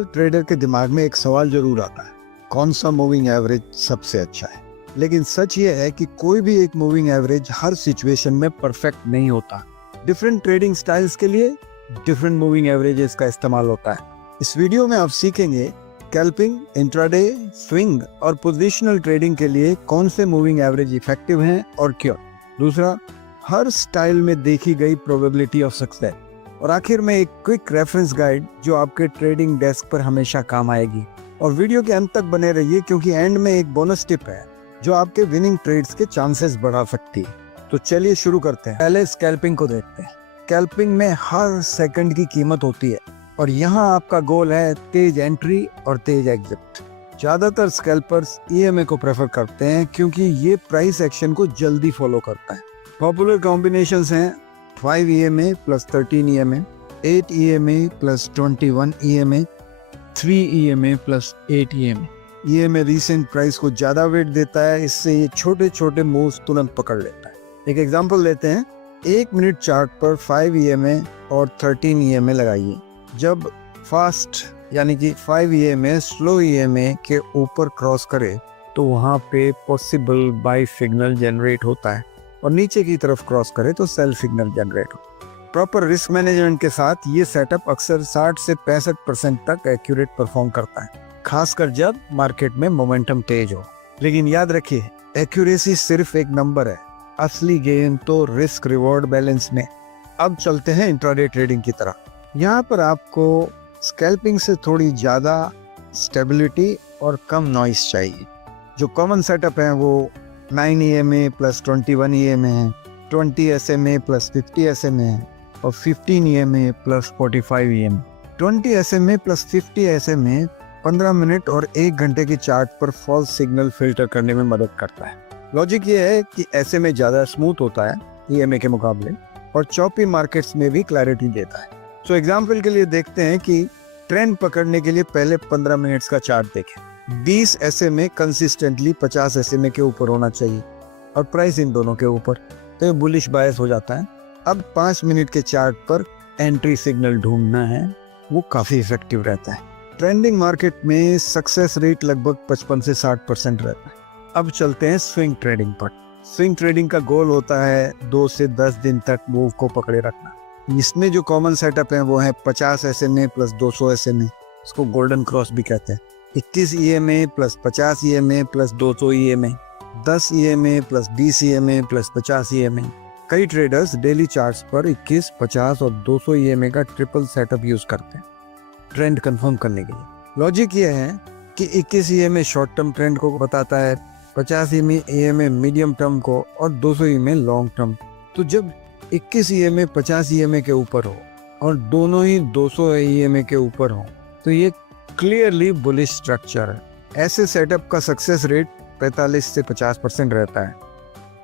हर trader के दिमाग में एक सवाल जरूर आता है, कौन सा मूविंग एवरेज सबसे अच्छा है। लेकिन सच ये है कि कोई भी एक मूविंग एवरेज हर सिचुएशन में परफेक्ट नहीं होता। डिफरेंट ट्रेडिंग स्टाइल्स के लिए डिफरेंट मूविंग एवरेजेस का इस्तेमाल होता है। इस वीडियो में आप सीखेंगे स्कैल्पिंग, इंट्राडे, स्विंग और पोजिशनल ट्रेडिंग के लिए कौन से मूविंग एवरेज इफेक्टिव हैं और क्यों। दूसरा, हर स्टाइल में देखी गई प्रोबेबिलिटी ऑफ सक्सेस। और आखिर में एक क्विक रेफरेंस गाइड जो आपके ट्रेडिंग डेस्क पर हमेशा काम आएगी। और वीडियो के अंत तक बने रहिए क्योंकि एंड में एक बोनस टिप है जो आपके विनिंग ट्रेड्स के चांसेस बढ़ा सकती है। तो चलिए शुरू करते हैं। पहले स्कैल्पिंग को देखते हैं। स्कैल्पिंग में हर सेकंड की कीमत होती है और यहाँ आपका गोल है तेज एंट्री और तेज एग्जिट। ज्यादातर स्कैल्पर्स ईएमए को प्रेफर करते हैं क्योंकि ये प्राइस एक्शन को जल्दी फॉलो करता है। पॉपुलर कॉम्बिनेशंस हैं 5 EMA plus 13 EMA, 8 EMA plus 21 EMA, 3 EMA plus 8 EMA। EMA recent price को ज्यादा वेट देता है, इससे ये छोटे छोटे मूव्स तुरंत पकड़ लेता है। एक एग्जांपल लेते हैं। 1 मिनट चार्ट पर 5 EMA और 13 EMA लगाइए। जब फास्ट यानी कि 5 EMA स्लो EMA के ऊपर क्रॉस करे तो वहाँ पे पॉसिबल बाय सिग्नल जनरेट होता है और नीचे की तरफ क्रॉस करे तो सेल सिग्नल जनरेट हो। प्रॉपर रिस्क मैनेजमेंट के साथ ये सेटअप अक्सर 60 से 65% तक एक्यूरेट परफॉर्म करता है, खासकर जब मार्केट में मोमेंटम तेज हो। लेकिन याद रखिए, एक्यूरेसी सिर्फ एक नंबर है, असली गेन तो रिस्क रिवॉर्ड बैलेंस में। अब चलते हैं इंट्राडे ट्रेडिंग की तरह। यहाँ पर आपको स्कैल्पिंग से थोड़ी ज्यादा स्टेबिलिटी और कम नॉइस चाहिए। जो कॉमन सेटअप है वो 9 EMA plus 21 EMA है, 20 SMA plus 50 SMA है और 15 EMA plus 45 EMA। 20 SMA plus 50 SMA 15 minute और 1 घंटे की चार्ट पर फॉल्स सिग्नल फिल्टर करने में मदद करता है। लॉजिक ये है कि SMA ज़्यादा स्मूथ होता है EMA के मुकाबले और चॉपी मार्केट्स में भी क्लैरिटी देता है। सो एग्जाम्पल के लिए देखते हैं कि ट्रेंड पकड़ने के लिए पहले 15 मिनट्स का चार्ट देखें। 20 SMA कंसिस्टेंटली 50 SMA के ऊपर होना चाहिए और प्राइस इन दोनों के ऊपर, तो ये बुलिश बायस हो जाता है। अब 5 मिनट के चार्ट पर एंट्री सिग्नल ढूंढना है, वो काफी इफेक्टिव रहता है। ट्रेंडिंग मार्केट में सक्सेस रेट लगभग 55 से 60% रहता है। अब चलते हैं स्विंग ट्रेडिंग पर। स्विंग ट्रेडिंग का गोल होता है 2 से 10 दिन तक मूव को पकड़े रखना। इसमें जो कॉमन सेटअप है वो है 50 SMA plus 200 SMA, इसको गोल्डन क्रॉस भी कहते हैं। 21 EMA plus 50 EMA plus 200 EMA, 10 EMA plus 20 EMA plus 50 EMA। कई ट्रेडर्स डेली चार्ट्स पर 21, 50 और 200 EMA का ट्रिपल सेटअप यूज करते हैं ट्रेंड कंफर्म करने के लिए। लॉजिक ये है कि 21 EMA शॉर्ट टर्म ट्रेंड को बताता है, 50 EMA मीडियम टर्म को और 200 EMA लॉन्ग टर्म। तो जब 21 EMA 50 EMA के ऊपर हो और दोनों ही 200 EMA के ऊपर हो तो ये क्लियरली बुलिश स्ट्रक्चर है। ऐसे सेटअप का सक्सेस रेट 45 से 50% रहता है,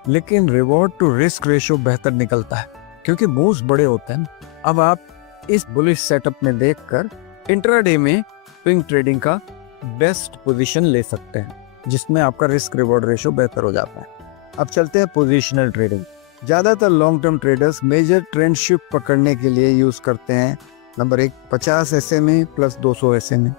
लेकिन रिवॉर्ड टू रिस्क रेशियो बेहतर निकलता है क्योंकि मूव्स बड़े होते हैं। अब आप इस बुलिश सेटअप में देखकर इंट्राडे में स्विंग ट्रेडिंग का बेस्ट पोजीशन ले सकते हैं, जिसमें आपका रिस्क रिवॉर्ड रेशियो बेहतर हो जाता है। अब चलते हैं पोजिशनल ट्रेडिंग। ज्यादातर long term traders major trend shift पकड़ने के लिए यूज करते हैं number 1 50 SMA plus 200 SMA,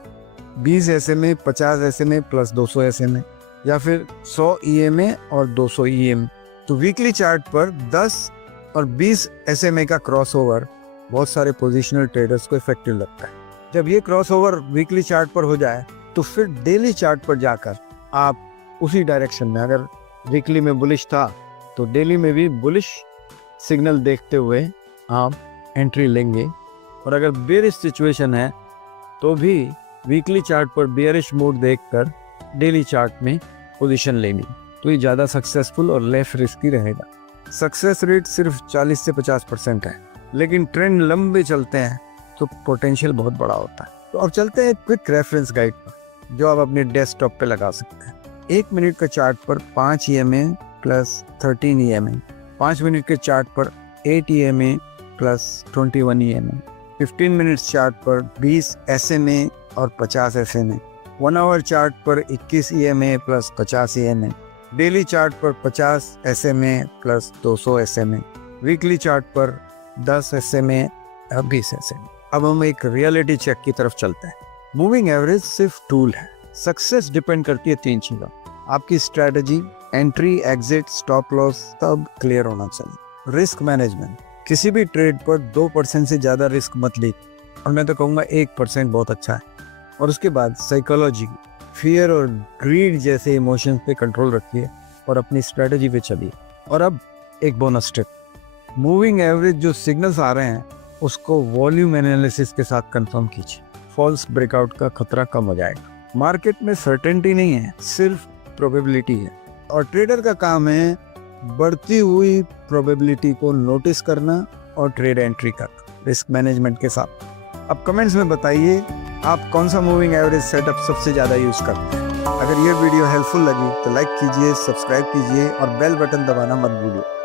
20 SMA 50 SMA plus 200 SMA या फिर 100 EMA और 200 EMA। तो वीकली चार्ट पर 10 और 20 SMA का क्रॉसओवर बहुत सारे पोजिशनल ट्रेडर्स को इफेक्टिव लगता है। जब ये क्रॉसओवर वीकली चार्ट पर हो जाए तो फिर डेली चार्ट पर जाकर आप उसी डायरेक्शन में, अगर वीकली में बुलिश था तो डेली में भी बुलिश सिग्नल देखते हुए आप एंट्री लेंगे, और अगर बेरिश सिचुएशन है तो भी वीकली चार्ट पर बेरिश मूड देखकर डेली चार्ट में पोजीशन लेनी, तो ये ज़्यादा सक्सेसफुल और लेस रिस्की रहेगा। सक्सेस रेट सिर्फ 40 से 50% है, लेकिन ट्रेंड लंबे चलते हैं तो पोटेंशियल बहुत बड़ा होता है। तो अब चलते हैं क्विक रेफरेंस गाइड पर जो आप अपने डेस्कटॉप पे लगा सकते हैं। 1 मिनट का चार्ट पर 5 EMA plus 13 EMA, 5 मिनट के चार्ट पर 8 EMA plus 21 EMA, 15 minutes chart पर 20 SMA और 50 SMA, 1 आवर चार्ट पर 21 EMA plus 50 EMA, daily chart पर 50 SMA plus 200 SMA, weekly chart पर 10 SMA और 20 SMA। अब हम एक रियलिटी चेक की तरफ चलते हैं। मूविंग एवरेज सिर्फ टूल है, सक्सेस डिपेंड करती है 3 चीजों, आपकी strategy, entry, exit, stop loss सब क्लियर होना चाहिए। रिस्क मैनेजमेंट, किसी भी ट्रेड पर 2% से ज्यादा रिस्क मत लीजिए, और मैं तो कहूँगा 1% बहुत अच्छा है। और उसके बाद साइकोलॉजी, फियर और ग्रीड जैसे इमोशंस पे कंट्रोल रखिए और अपनी स्ट्रेटजी पे चलिए। और अब एक बोनस टिप, मूविंग एवरेज जो सिग्नल्स आ रहे हैं उसको वॉल्यूम एनालिसिस के साथ कंफर्म कीजिए, फॉल्स ब्रेकआउट का खतरा कम हो जाएगा। मार्केट में सर्टेनिटी नहीं है, सिर्फ प्रोबेबिलिटी है, और ट्रेडर का काम है बढ़ती हुई प्रोबेबिलिटी को नोटिस करना और ट्रेड एंट्री करना रिस्क मैनेजमेंट के साथ। अब कमेंट्स में बताइए आप कौन सा मूविंग एवरेज सेटअप सबसे ज़्यादा यूज़ करते हैं। अगर ये वीडियो हेल्पफुल लगी तो लाइक कीजिए, सब्सक्राइब कीजिए और बेल बटन दबाना मत भूलिए।